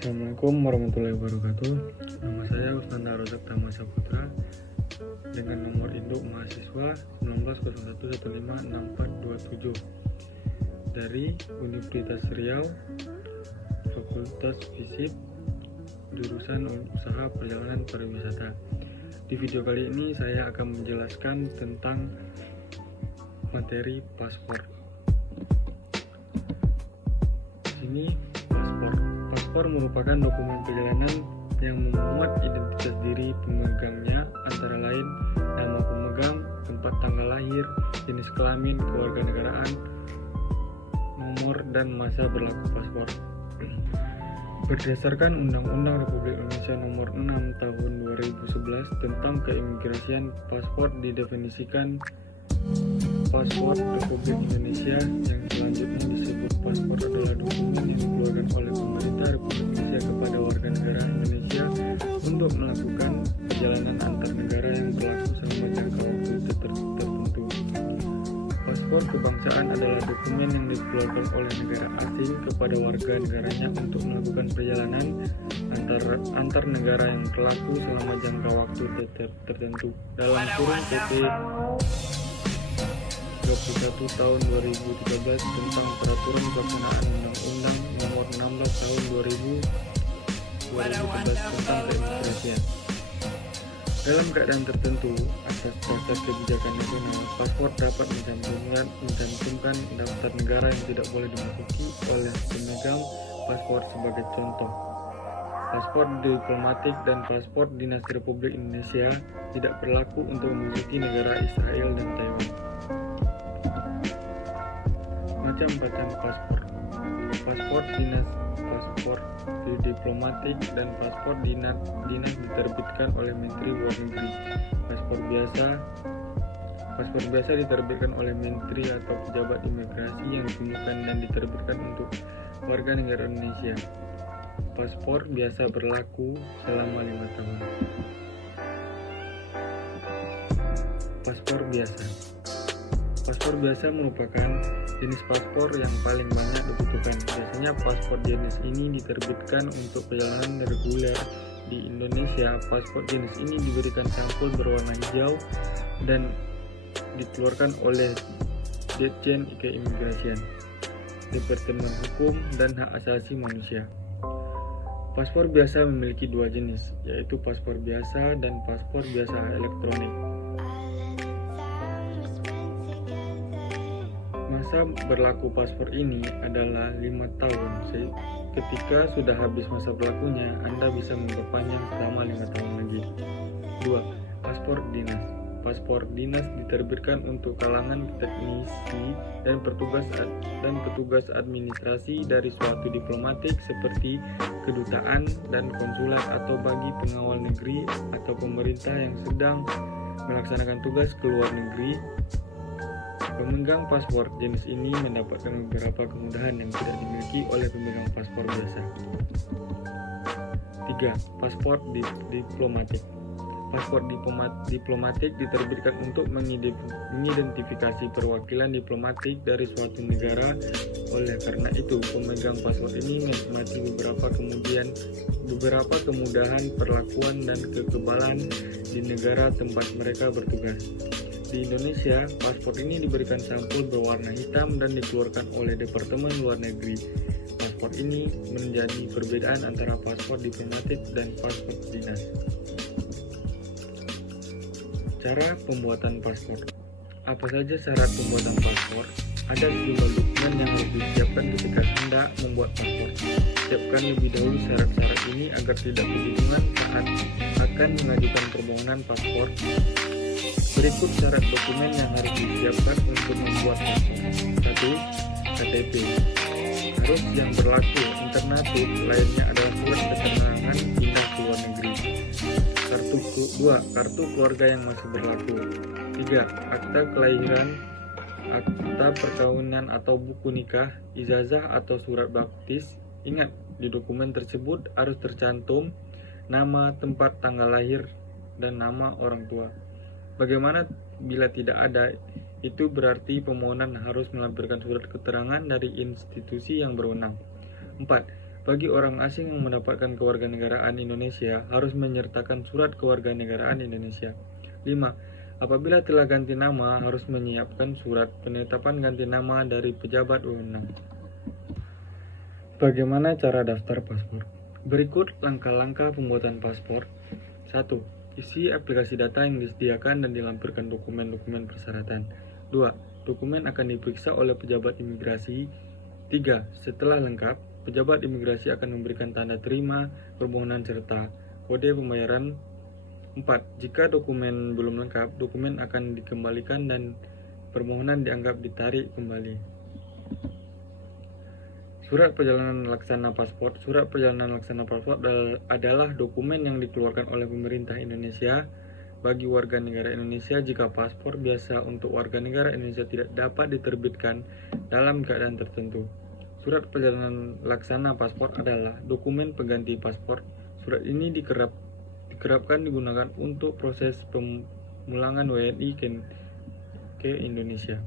Assalamualaikum warahmatullahi wabarakatuh. Nama saya Usnanda Rozak Tama Saputra dengan nomor induk mahasiswa 1901156427 dari Universitas Riau, Fakultas Fisip, jurusan Usaha Perjalanan Pariwisata. Di video kali ini saya akan menjelaskan tentang materi paspor. Di sini Paspor merupakan dokumen perjalanan yang memuat identitas diri pemegangnya, antara lain nama pemegang, tempat tanggal lahir, jenis kelamin, kewarganegaraan, nomor dan masa berlaku paspor. Berdasarkan Undang-Undang Republik Indonesia Nomor 6 Tahun 2011 tentang keimigrasian, paspor didefinisikan paspor Republik Indonesia yang selanjutnya disebut paspor adalah dokumen yang dikeluarkan oleh pemerintah Republik Indonesia kepada warga negara Indonesia untuk melakukan perjalanan antar negara yang berlaku selama jangka waktu tertentu. Paspor kebangsaan adalah dokumen yang dikeluarkan oleh negara asing kepada warga negaranya untuk melakukan perjalanan antar negara yang berlaku selama jangka waktu tertentu. Dalam kurun PP 21 tahun 2013 tentang peraturan pelaksanaan Undang-Undang Nomor 16 tahun 2011 tentang keimigrasian. Dalam keadaan tertentu, atas dasar kebijakan nasional, paspor dapat mencantumkan daftar negara yang tidak boleh dimasuki oleh pemegang paspor. Sebagai contoh, paspor diplomatik dan paspor dinas Republik Indonesia tidak berlaku untuk memasuki negara Israel dan Taiwan. Macam-macam paspor dinas, paspor diplomatik, dan paspor dinas diterbitkan oleh Menteri Luar Negeri. Paspor biasa diterbitkan oleh menteri atau pejabat imigrasi yang ditemukan dan diterbitkan untuk warga negara Indonesia. Paspor biasa berlaku selama 5 tahun. Paspor biasa merupakan jenis paspor yang paling banyak dibutuhkan. Biasanya paspor jenis ini diterbitkan untuk perjalanan reguler di Indonesia. Paspor jenis ini diberikan sampul berwarna hijau dan dikeluarkan oleh Ditjen Keimigrasian, Departemen Hukum dan Hak Asasi Manusia. Paspor biasa memiliki dua jenis, yaitu paspor biasa dan paspor biasa elektronik. Masa berlaku paspor ini adalah 5 tahun. Ketika sudah habis masa berlakunya, Anda bisa memperpanjang selama 5 tahun lagi. 2. Paspor dinas. Paspor dinas diterbitkan untuk kalangan teknisi dan petugas administrasi dari suatu diplomatik seperti kedutaan dan konsulat, atau bagi pengawal negeri atau pemerintah yang sedang melaksanakan tugas ke luar negeri. Pemegang paspor jenis ini mendapatkan beberapa kemudahan yang tidak dimiliki oleh pemegang paspor biasa. 3. Paspor diplomatik. Paspor diplomatik diterbitkan untuk mengidentifikasi perwakilan diplomatik dari suatu negara. Oleh karena itu, pemegang paspor ini menikmati beberapa kemudahan perlakuan dan kekebalan di negara tempat mereka bertugas. Di Indonesia, paspor ini diberikan sampul berwarna hitam dan dikeluarkan oleh Departemen Luar Negeri. Paspor ini menjadi perbedaan antara paspor diplomatik dan paspor dinas. Cara pembuatan paspor. Apa saja syarat pembuatan paspor? Ada sejumlah dokumen yang harus disiapkan ketika Anda membuat paspor. Siapkan lebih dahulu syarat-syarat ini agar tidak kebingungan saat akan mengajukan permohonan paspor. Berikut syarat dokumen yang harus disiapkan untuk membuat paspor. 1. KTP harus yang berlaku. Alternatif lainnya adalah surat keterangan pindah ke luar negeri. 2. Kartu keluarga yang masih berlaku. 3. Akta kelahiran, akta perkawinan atau buku nikah, ijazah atau surat baptis. Ingat, di dokumen tersebut harus tercantum nama, tempat, tanggal lahir, dan nama orang tua. Bagaimana bila tidak ada? Itu berarti pemohonan harus melampirkan surat keterangan dari institusi yang berwenang. 4. Bagi orang asing yang mendapatkan kewarganegaraan Indonesia, harus menyertakan surat kewarganegaraan Indonesia. 5. Apabila telah ganti nama, harus menyiapkan surat penetapan ganti nama dari pejabat wewenang. Bagaimana cara daftar paspor? Berikut langkah-langkah pembuatan paspor. 1. Isi aplikasi data yang disediakan dan dilampirkan dokumen-dokumen persyaratan. 2. Dokumen akan diperiksa oleh pejabat imigrasi. 3. Setelah lengkap, pejabat imigrasi akan memberikan tanda terima permohonan serta kode pembayaran. 4. Jika dokumen belum lengkap, dokumen akan dikembalikan dan permohonan dianggap ditarik kembali. Surat perjalanan laksana paspor. Surat perjalanan laksana paspor adalah dokumen yang dikeluarkan oleh pemerintah Indonesia bagi warga negara Indonesia jika paspor biasa untuk warga negara Indonesia tidak dapat diterbitkan dalam keadaan tertentu. Surat perjalanan laksana paspor adalah dokumen pengganti paspor. Surat ini dikerapkan digunakan untuk proses pemulangan WNI ke Indonesia.